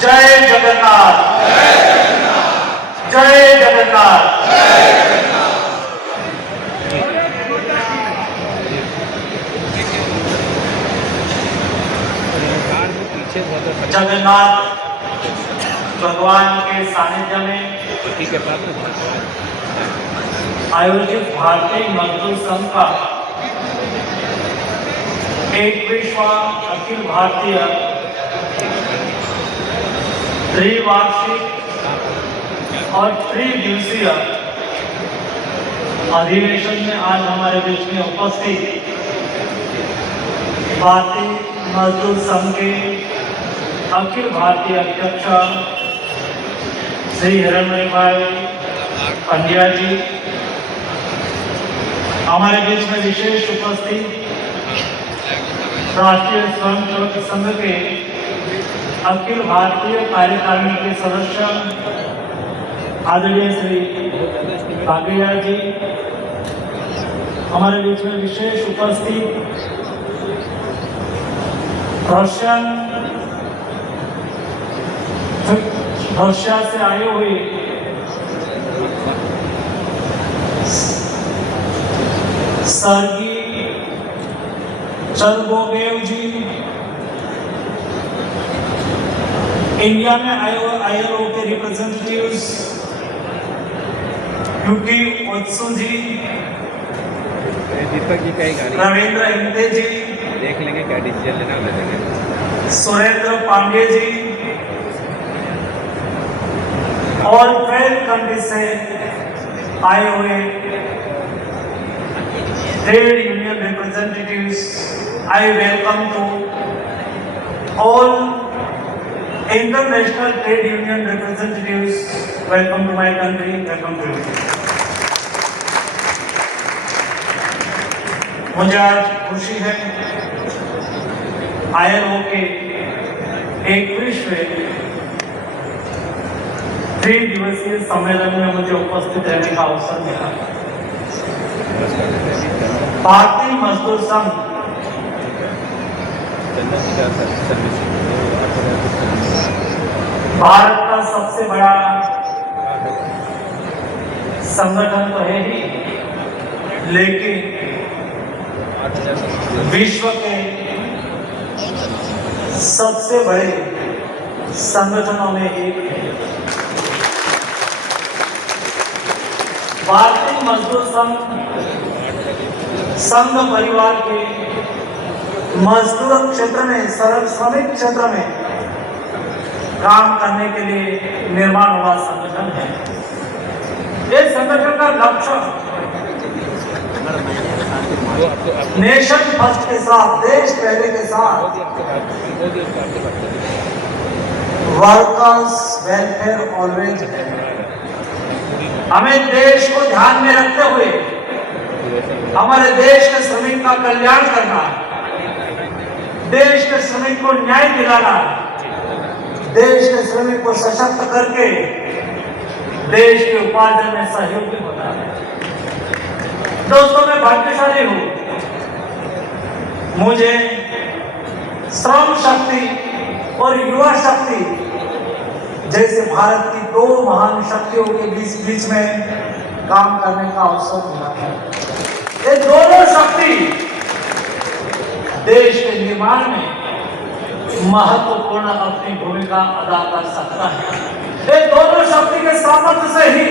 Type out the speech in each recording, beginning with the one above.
जय जगन्नाथ, जय जगन्नाथ। जगन्नाथ भगवान के सानिध्य में आयोजित भारतीय मजदूर संघ का 21वां अखिल भारतीय त्रिवार्षिक और त्रिदिवसीय अधिवेशन में आज हमारे बीच में उपस्थित भारतीय मजदूर संघ के अखिल भारतीय अध्यक्ष श्री हिरणमय भाई पंड्या जी, हमारे बीच में विशेष उपस्थित राष्ट्रीय स्वयंसेवक संघ के अखिल भारतीय कार्यकारिणी के सदस्य आदरणीय श्री बागैया जी, हमारे बीच में विशेष उपस्थित रशिया से आए हुए सर्गी चरबोगेव जी, इंडिया में ILO के रिप्रेजेंटेटिव्स यूटी ओत्सु जी, दीपक जी का गाड़ी रविंद्र हिंदे जी, देख लेंगे क्या डिसीजन लेना ले लेंगे, सुरेंद्र पांडे जी और 12 कंट्री से आए हुए trade union representatives, I welcome to all international trade union representatives, welcome to my country, welcome to you. मुझे आज खुशी है ILO के 21वें त्रिदिवसीय सम्मेलन में मुझे उपस्थित रहने का अवसर मिला। भारतीय मजदूर संघ भारत का सबसे बड़ा संगठन तो है ही, लेकिन विश्व के सबसे बड़े संगठनों में एक है। भारतीय मजदूर संघ परिवार के मजदूर क्षेत्र में, श्रमिक क्षेत्र में काम करने के लिए निर्माण हुआ संगठन है। ये संगठन का लक्ष्य नेशन फर्स्ट के साथ, देश पहले के साथ, वर्कर्स वेलफेयर ऑलवेज है। हमें देश को ध्यान में रखते हुए हमारे देश के श्रमिक का कल्याण करना, देश के श्रमिक को न्याय दिलाना, देश के श्रमिक को सशक्त करके देश के उपार्जन में सहयोगी बनाना। दोस्तों, मैं भाग्यशाली हूं, मुझे श्रम शक्ति और युवा शक्ति जैसे भारत की दो महान शक्तियों के बीच में काम करने का अवसर मिला है। ये दोनों शक्ति देश के निर्माण में महत्वपूर्ण अपनी भूमिका अदा कर सकता है। ये दोनों शक्ति के सामर्थ्य से ही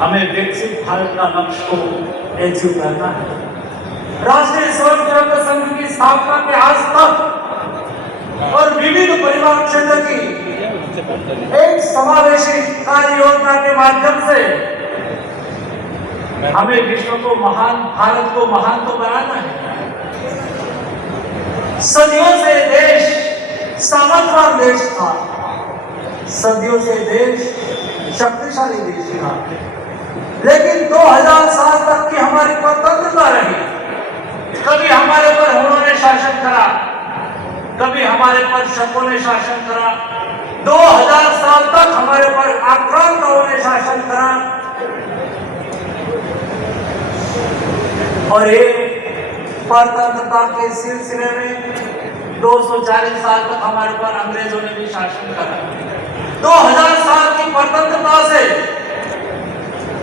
हमें विकसित भारत का लक्ष्य को अचीव करना है। राष्ट्रीय स्वयंसेवक संघ की स्थापना के आज तक और विविध परिवार क्षेत्र की एक समावेशी कार्य योजना के माध्यम से हमें विश्व को महान, भारत को महान तो बनाना है। सदियों से देश सामर्थ्यवान देश था, सदियों से देश शक्तिशाली देश था, लेकिन 2000 साल तक की हमारी स्वतंत्रता रही। कभी हमारे पर उन्होंने शासन करा, कभी हमारे पर शकों ने शासन करा, 2000 साल तक हमारे पर आक्रांताओं ने शासन करा, और एक स्वतंत्रता के सिलसिले में 240 साल तक हमारे ऊपर अंग्रेजों ने भी शासन करा। 2000 साल की स्वतंत्रता से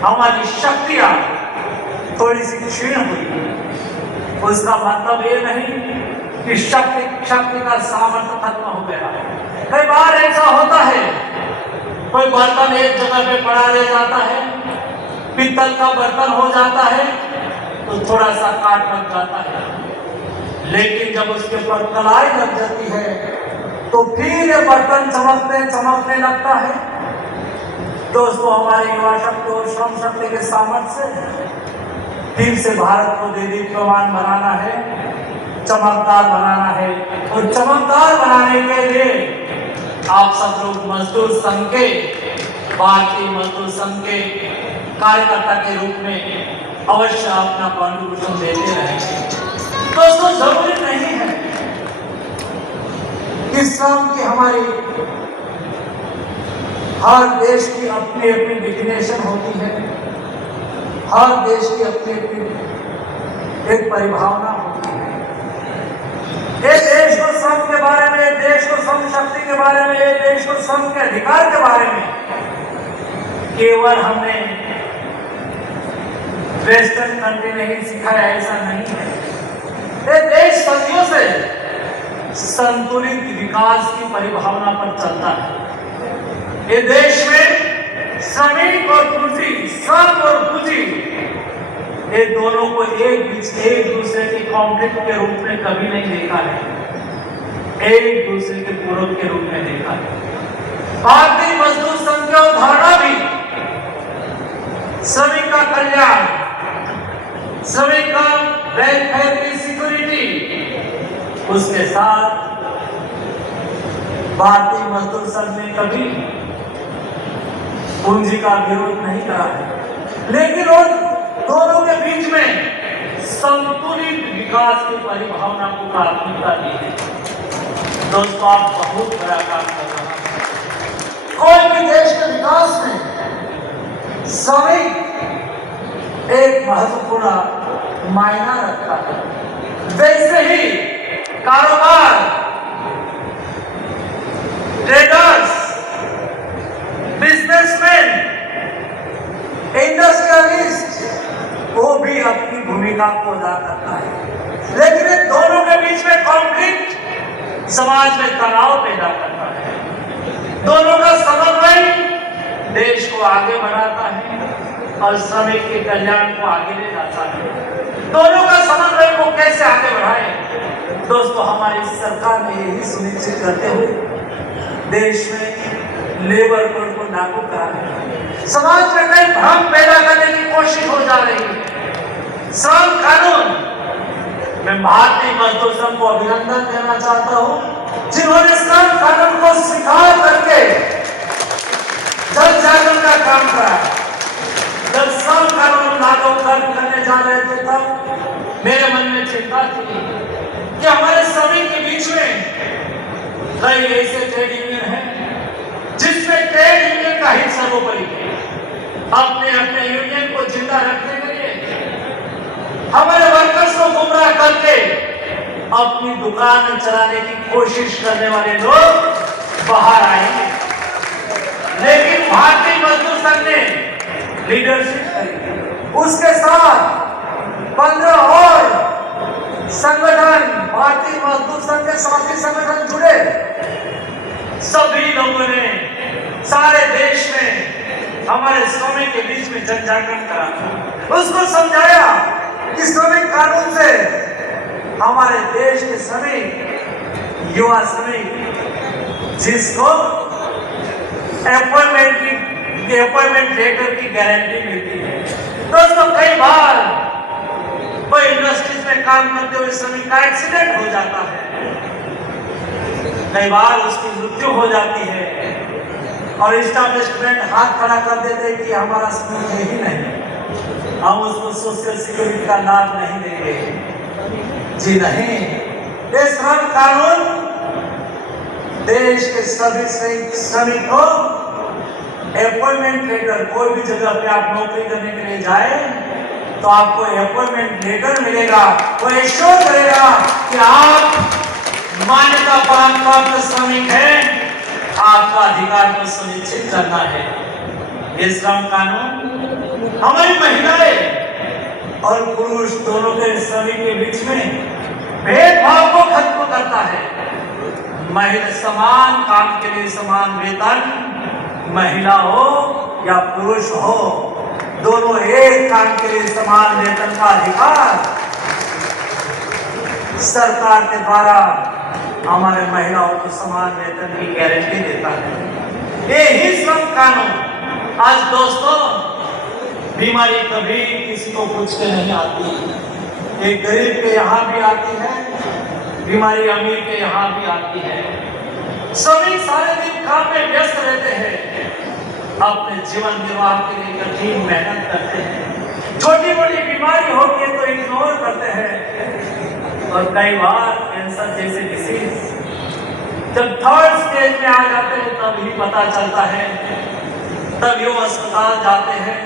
हमारी शक्तियां थोड़ी सी क्षीण हुई। उसका मतलब ये नहीं कि शक्ति का सामर्थ्य खत्म हो गया। कई बार ऐसा होता है, कोई बर्तन एक जगह पे पड़ा रह जाता है, पीतल का बर्तन हो जाता है तो थोड़ा सा काट लग जाता है, लेकिन जब उसके ऊपर कलाई लग जाती है तो फिर ये बर्तन चमकने लगता है। दोस्तों, हमारी युवा शक्ति और श्रम शक्ति के सामर्थ्य से फिर से भारत को देदीप्यमान बनाना है, चमकदार बनाना है। और चमकदार बनाने के लिए आप सब लोग मजदूर संघ के, भारतीय मजदूर संघ के कार्यकर्ता के रूप में अवश्य अपना कॉन्ट्रिब्यूशन देते रहेंगे। दोस्तों, जरूरी नहीं है कि श्रम की हमारी हर देश की अपनी अपनी डिफिनेशन होती है, हर देश की अपनी अपनी एक परिभावना होती है। एक देश को श्रम के बारे में, एक देश को श्रम शक्ति के बारे में, एक देश को श्रम के अधिकार के बारे में केवल हमने वेस्टर्न कंट्री ने ही सिखाया, ऐसा नहीं है। ये देश सदियों से संतुलित विकास की परिभावना पर चलता है। ये देश में श्रमिक और पूंजी, श्रम और पूंजी, ये दोनों को एक दूसरे के कॉन्फ्लिक्ट के रूप में कभी नहीं देखा है, एक दूसरे के पूरक के रूप में देखा है। भारतीय मजदूर संघ की अवधारणा भी श्रमिक का कल्याण, श्रमिक का वेलफेयर की सिक्योरिटी, उसके साथ भारतीय मजदूर संघ ने कभी पूंजी का विरोध नहीं करा है, लेकिन उन दोनों के बीच में संतुलित विकास की परिभावना को प्राथमिकता दी है। दोस्तों, आप बहुत बड़ा काम कर रहे हैं। कोई भी देश के विकास में श्रमिक एक महत्वपूर्ण मायना रखता है। वैसे ही कारोबार, ट्रेडर्स, बिजनेसमैन, इंडस्ट्रियलिस्ट, वो भी अपनी भूमिका को अदा करता है, लेकिन इन दोनों के बीच में कॉन्फ्लिक्ट समाज में तनाव पैदा करता है। दोनों का समन्वय देश को आगे बढ़ाता है और श्रमिक के कल्याण को आगे ले जाता है। दोनों का समन्वय को कैसे आगे बढ़ाएं? दोस्तों, हमारी सरकार ने यही सुनिश्चित करते हुए देश में लेबर कोड को लागू करा है। समाज में कई भ्रम पैदा करने की कोशिश हो जा रही है। श्रम कानून, मैं भारतीय मजदूर संघ को अभिनंदन देना चाहता हूं, जिन्होंने श्रम कानून को स्वीकार करके जन जागरण का काम करा। जब श्रम कानून लागू करने जा रहे थे तब मेरे मन में चिंता थी कि हमारे श्रमिक के बीच में कई ऐसे ट्रेड यूनियन हैं जिसमें ट्रेड यूनियन का हित सर्वोपरि है। अपने अपने यूनियन को जिंदा रखने के लिए हमारे वर्कर्स को गुमराह करके अपनी दुकान चलाने की कोशिश करने वाले लोग बाहर आएंगे, लेकिन भारतीय मजदूर संघ ने लीडरशिप करी। उसके साथ 15 और संगठन, भारतीय मजदूर संघ के साथी संगठन जुड़े। सभी लोगों ने सारे देश में हमारे श्रमिक के बीच में जन जागरण करा, उसको समझाया कि श्रमिक कानून से हमारे देश के श्रमिक, युवा श्रमिक, जिसको अपॉइंटमेंट लेटर की गारंटी मिलती है। दोस्तों, कई बार कोई इंडस्ट्रीज में काम करते हुए श्रमिक का एक्सीडेंट हो जाता है, कई बार उसकी मृत्यु हो जाती है और एस्टैब्लिशमेंट हाथ खड़ा कर देते हैं कि हमारा श्रमिक है ही नहीं, हम उसको सोशल सिक्योरिटी का लाभ नहीं देंगे। जी नहीं, ये श्रम कानून देश के सभी श्रमिक को अपॉइंटमेंट लेटर, कोई भी जगह पे आप नौकरी करने के लिए जाए तो आपको अपॉइंटमेंट लेटर मिलेगा, वो एश्योर करेगा कि आप मान्यता प्राप्त श्रमिक हैं, आपका अधिकार को सुनिश्चित करना है। ये श्रम कानून हमारी महिलाएं और पुरुष दोनों के श्रमिक के बीच में भेदभाव को खत्म करता है। महिला समान काम के लिए समान वेतन, महिला हो या पुरुष हो, दोनों एक काम के लिए समान वेतन का अधिकार सरकार के द्वारा हमारे महिलाओं को समान वेतन की गारंटी देता है। ये ही श्रम कानून। आज दोस्तों, बीमारी कभी किसी को पूछ के नहीं आती। एक गरीब के यहाँ भी आती है, बीमारी अमीर के यहाँ भी आती है। सभी सारे दिन काम में व्यस्त रहते हैं, अपने जीवन निर्वाह के लिए कठिन मेहनत करते हैं। छोटी मोटी बीमारी होती है तो इग्नोर करते हैं, और कई बार कैंसर जैसे डिसीज जब थर्ड स्टेज में आ जाते हैं तब ही पता चलता है, तब वो अस्पताल जाते हैं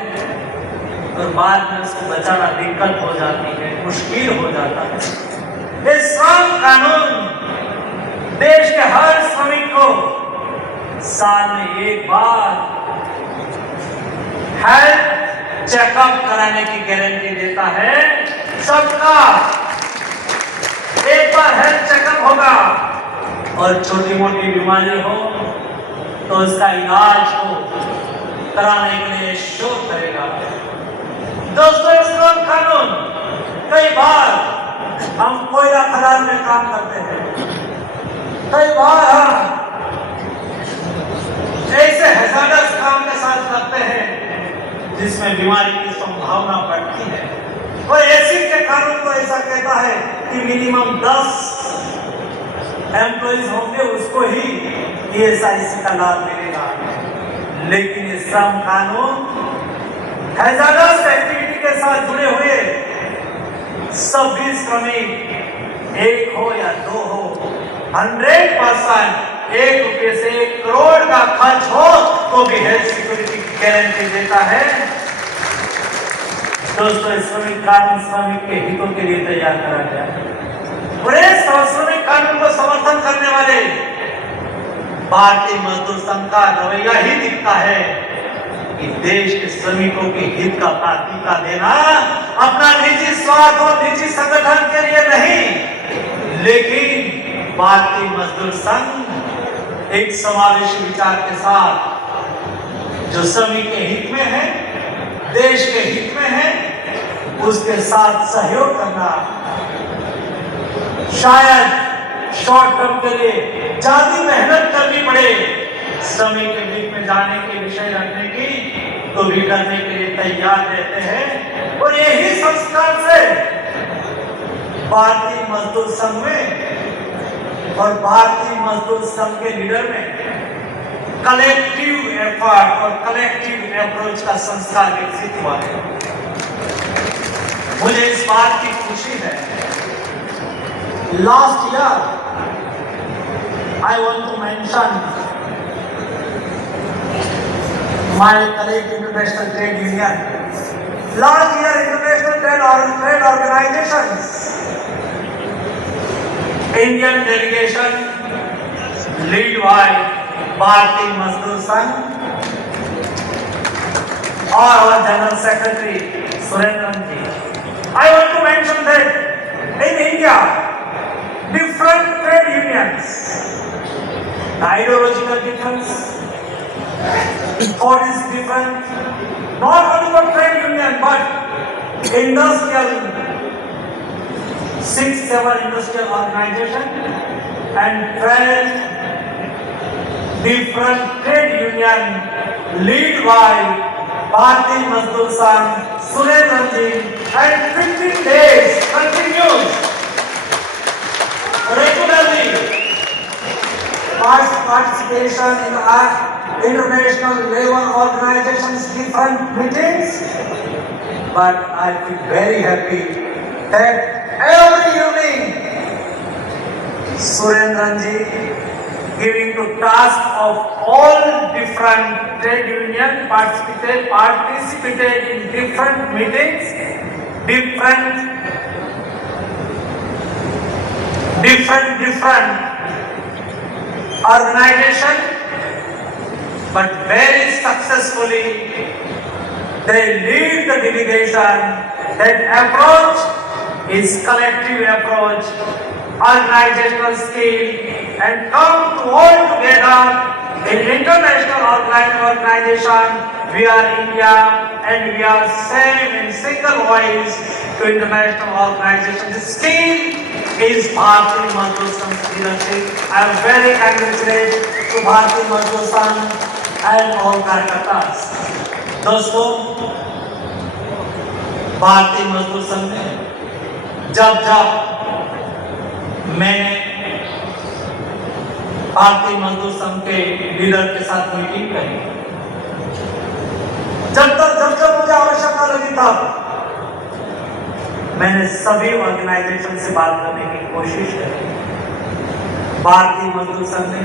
और बाद में उसको बचाना दिक्कत हो जाती है, मुश्किल हो जाता है। ये श्रम कानून देश के हर श्रमिक को साल में एक बार हेल्थ चेकअप कराने की गारंटी देता है। सबका एक बार हेल्थ चेकअप होगा, और छोटी मोटी बीमारी हो तो उसका इलाज को कराने के लिए शो करेगा। दोस्तों, श्रम कानून, कई बार हम कोयला खदान में काम करते हैं, कई बार हम ऐसे हैजार्डस काम के साथ लगते हैं जिसमें बीमारी की संभावना बढ़ती है, और एसिड के कानून तो ऐसा कहता है कि मिनिमम 10 एम्प्लॉइज होंगे, उसको ही ESIC का लाभ मिलेगा। लेकिन ये श्रम कानून हैजार्डस एक्टिविटी के साथ जुड़े हुए सभी श्रमिक, एक हो या दो हो, 100% 1 रुपये से 1 करोड़ का खर्च हो तो भी हेल्थ सिक्योरिटी की गारंटी देता है। दोस्तों, श्रमिक कानून श्रमिक के हितों के लिए तैयार करा गया है। श्रमिक कानून को समर्थन करने वाले भारतीय मजदूर संघ का रवैया ही दिखता है कि देश के श्रमिकों के हित का प्राथमिकता देना अपना निजी स्वार्थ और निजी संगठन के लिए नहीं, लेकिन भारतीय मजदूर संघ एक समावेशी विचार के साथ जो श्रमिक के हित में है, देश के हित में है, उसके साथ सहयोग करना। शायद शॉर्ट टर्म के लिए ज्यादा मेहनत करनी पड़े, श्रमिक के बीच में जाने के विषय रखने की, तो भी करने के लिए तैयार रहते हैं। और यही संस्कार से भारतीय मजदूर संघ में और भारतीय मजदूर संघ के लीडर में कलेक्टिव एफर्ट और कलेक्टिव अप्रोच का संस्कार विकसित हुआ है। मुझे इस बात की खुशी है, last year I want to mention my colleague International Trade Union. Last year, international trade organizations, Indian delegation led by Bharatiya Mazdoor Sangh or our General Secretary Surendran ji. I want to mention that in India, different trade unions, ideological difference, thought is different, not only for trade union but industrial, 6-7 industrial organizations and 12 different trade union led by Bharatiya Mazdoor Sangh, Surendran ji, and 15 days continues regularly participation in international labor organizations different meetings, but I feel very happy that every evening Surendran ji giving to task of all different trade union participated in different meetings, different different organization, but very successfully they lead the delegation. That approach is collective approach, organizational skill, and come to all together in international organization. We are India and we are same in single voice to international organization. The skill is Bharatiya Mazdoor Sangh leadership. I am very congratulate to Bharatiya Mazdoor Sangh and all कार्यकर्तास. दोस्तों, भारतीय मजदूर संघ ने जब मैंने भारतीय मजदूर संघ के लीडर के साथ मीटिंग करी, जब मुझे आवश्यकता लगी तब मैंने सभी ऑर्गेनाइजेशन से बात करने की कोशिश करी। भारतीय मजदूर संघ ने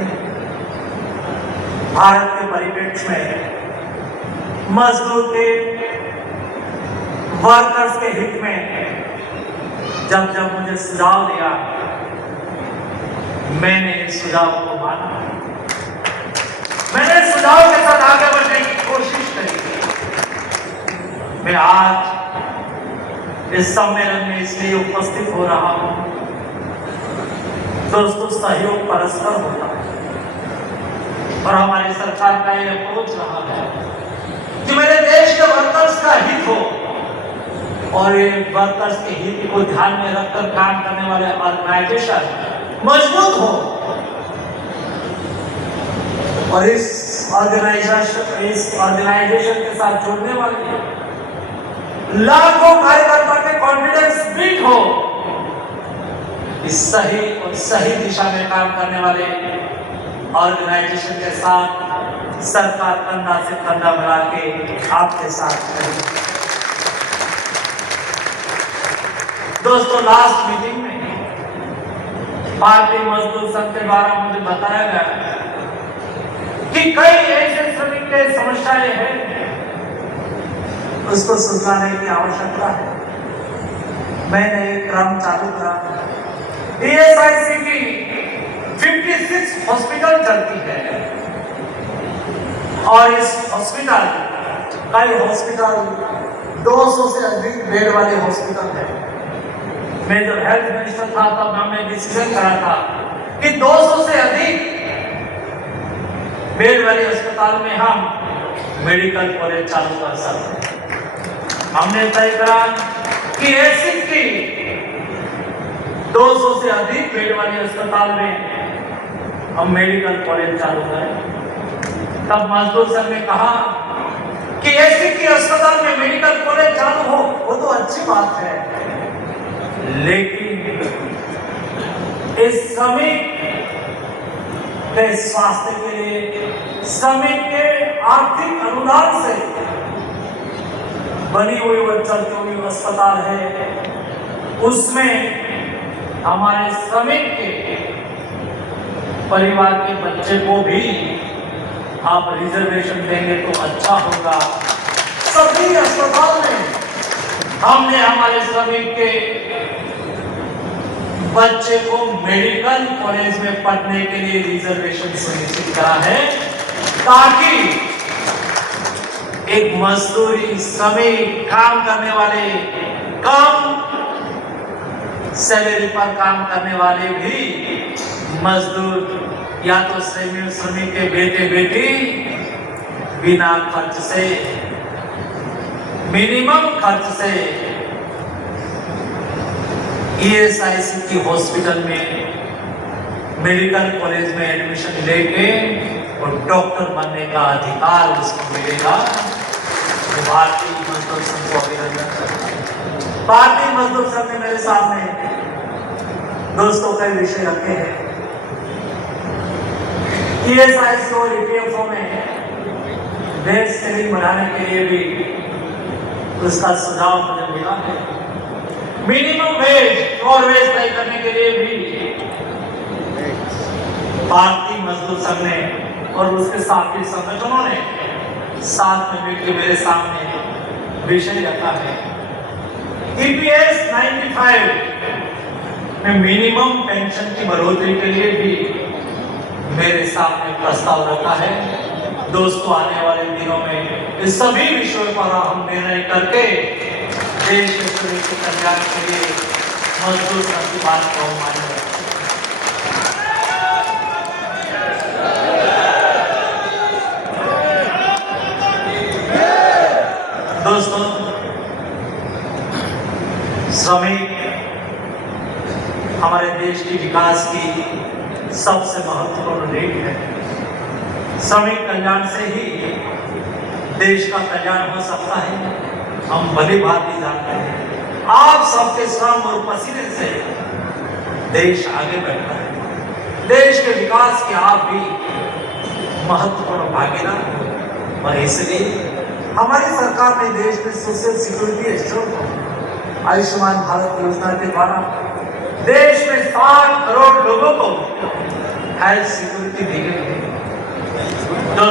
भारत के परिप्रेक्ष्य में मजदूर के वर्कर्स के हित में जब मुझे सुझाव दिया, मैंने इस सुझाव को माना। मैंने सुझाव के साथ आगे बढ़ने की कोशिश करी। मैं आज इस सम्मेलन में इसलिए उपस्थित हो रहा हूं, दोस्तों, सहयोग परस्पर होता है और हमारी सरकार का ये अप्रोच रहा है कि मेरे देश के वर्कर्स का हित हो और ये वर्कर्स के हित को ध्यान में रखकर काम करने वाले ऑर्गेनाइजेशन मजबूत हो। और इस ऑर्गेनाइजेशन के साथ जुड़ने वाले लाखों कार्यकर्ता के कॉन्फिडेंस बीट हो। इस सही दिशा में काम करने वाले ऑर्गेनाइजेशन के साथ सरकार कंधा से कंधा मिला के आपके साथ है। दोस्तों, लास्ट मीटिंग में भारतीय मजदूर संघ के द्वारा मुझे बताया गया कि कई ऐसे श्रमिक के समस्याएं हैं, उसको सुलझाने की आवश्यकता है। मैंने एक क्रम चालू करा। ESIC की 56 हॉस्पिटल चलती है और इस हॉस्पिटल 200 से अधिक बेड वाले हॉस्पिटल है। मैं जब हेल्थ मिनिस्टर था तब हमने डिसीजन करा था कि 200 से अधिक बेड वाले अस्पताल में हम मेडिकल कॉलेज चालू कर सकते हैं। हमने तय करा कि ऐसी की 200 से अधिक बेड वाले अस्पताल में हम मेडिकल कॉलेज चालू करें। तब मजदूर संघ ने कहा कि ऐसी की अस्पताल में मेडिकल कॉलेज चालू हो, वो तो अच्छी बात है, लेकिन इस श्रमिक के स्वास्थ्य के लिए, श्रमिक के आर्थिक अनुदान से बनी हुई वो चलती हुई अस्पताल है, उसमें हमारे श्रमिक के परिवार के बच्चे को भी आप रिजर्वेशन देंगे तो अच्छा होगा। सभी अस्पताल में हमने हमारे श्रमिक के बच्चे को मेडिकल कॉलेज में पढ़ने के लिए रिजर्वेशन सुनिश्चित करा है, ताकि एक मजदूरी श्रमिक काम करने वाले, कम सैलरी पर काम करने वाले भी मजदूर या तो श्रमिक के बेटे बेटी बिना खर्च से, मिनिमम खर्च से ESIC की हॉस्पिटल में मेडिकल कॉलेज में एडमिशन लेके और डॉक्टर बनने का अधिकार उसको मिलेगा। भारतीय मजदूर संघ को अभिनंदन करता है। भारतीय मजदूर संघ ने मेरे सामने दोस्तों कई विषय रखे हैं। ESIC और EPFO में बेस सेलिंग बढ़ाने के लिए भी उसका सुझाव मुझे मिला है। मिनिमम वेज और वेज तय करने के लिए भी भारतीय मजदूर संघ ने और उसके साथी संगठनों ने साथ में मिलकर मेरे सामने विषय रखा है। EPS 95 में मिनिमम पेंशन की बढ़ोतरी के लिए भी मेरे सामने प्रस्ताव रखा है। दोस्तों, आने वाले दिनों में इस सभी विषयों पर हम निर्णय करके देश के श्रमिक के कल्याण के लिए मजदूर संघ की बात को मान्य रखें। दोस्तों, श्रमिक हमारे देश की विकास की सबसे महत्वपूर्ण रीढ़ है। श्रमिक कल्याण से ही देश का कल्याण हो सकता है। हम भली भांति जानते हैं, आप सबके श्रम और पसीने से देश आगे बढ़ता है। देश के विकास के आप भी महत्वपूर्ण भागीदार हो और इसलिए हमारी सरकार ने देश में social security store Ayushman Bharat योजना के द्वारा देश में 60 करोड़ लोगों को हेल्थ सिक्योरिटी दी गई है।